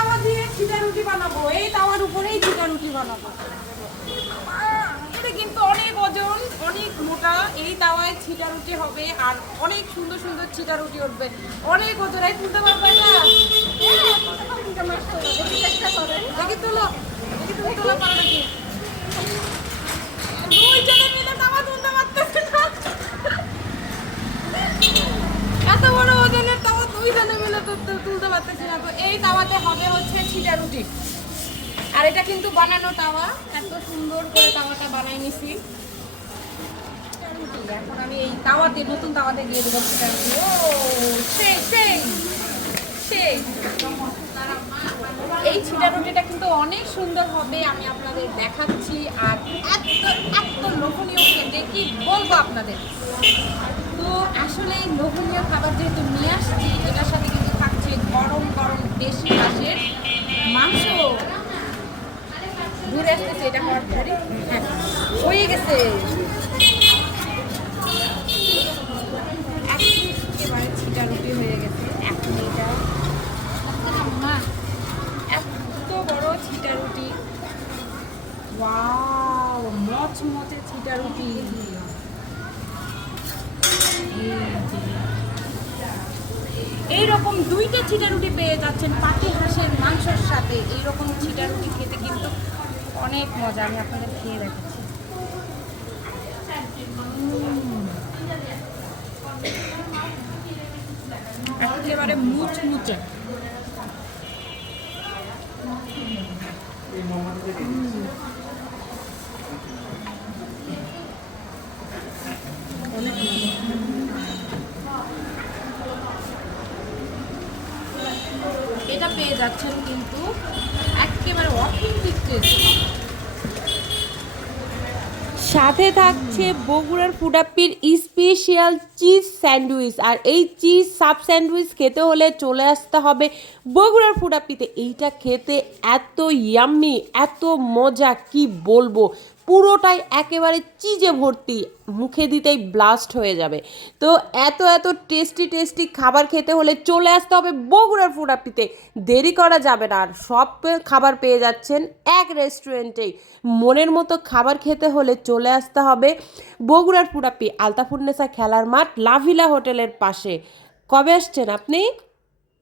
তাওয়া দিয়ে ছিটা রুটি বানাবো। এই তাওয়ার উপরেই ছিটা রুটি বানাবো। এটা কিন্তু অনেক ওজন, অনেক মোটা। এই তাওয়ায় ছিটা রুটি হবে আর অনেক সুন্দর সুন্দর ছিটা রুটি উঠবে। অনেক ওজন। এই তুলতে পারবে না? দেখি তোলো। দেখি তুমি তোলা পারো না। এত বড় ওজনের তাওয়া দুইজনে মিলে তুলতে তুলতে পারতেছি তো এই তাওয়াতে হবে হচ্ছে ছিটা রুটি। আর এটা কিন্তু বানানো তাওয়া। এত সুন্দর করে তাওয়াটা বানাই নিছি। এখন আমি এই তাওয়াতে নতুন তাওয়াতে দিয়ে দেবো ছিটা রুটি। ও, সেই সেই সেই। এই ছিটা রুটিটা কিন্তু অনেক সুন্দর হবে, আমি আপনাদের দেখাচ্ছি। আর এত এত লোভনীয় খেতে কি বলব আপনাদের। তো আসলে লোভনীয় খাবার যেহেতু নিয়ে আসছি এটার সাথে কিন্তু থাকছে গরম গরম দেশি মাছের মাংস ঘুরে আসতেছে, এটা হওয়ার পরে। হ্যাঁ হয়ে গেছে। একেবারে ছিটা রুটি হয়ে গেছে। এখন এটা এত বড় ওয়াও, মচমচে ছিটা রুটি এইরকম দুইটা ছিটা রুটি পেয়ে যাচ্ছেন পাটি হাঁসের মাংসের সাথে। এইরকম ছিটা রুটি খেতে কিন্তু অনেক মজা। আমি আপনাদের খেয়ে দেখাচ্ছি। একেবারে মুচমুচে। এটা পেয়ে যাচ্ছেন কিন্তু একেবারে অথেন্টিক সাথে থাকছে বগুড়ার ফুডাপির স্পেশাল চিজ স্যান্ডউইচ আর এই চিজ সাব স্যান্ডউইচ খেতে হলে চলে আসতে হবে বগুড়ার ফুডাপিতে। এইটা খেতে এত ইয়াম্মি এত মজা, কি বলব? পুরোটাই একেবারে চিজে ভর্তি, মুখে দিতেই ব্লাস্ট হয়ে যাবে। তো এত এত টেস্টি টেস্টি খাবার খেতে হলে চলে আসতে হবে বগুড়ার ফুডাপ্পিতে দেরি করা যাবে না, আর সব খাবার পেয়ে যাচ্ছেন এক রেস্টুরেন্টেই মনের মতো খাবার খেতে হলে চলে আসতে হবে বগুড়ার ফুডাপ্পি আলতাফুন্নেসা খেলার মাঠ, লাভিলা হোটেলের পাশে। কবে আসছেন আপনি?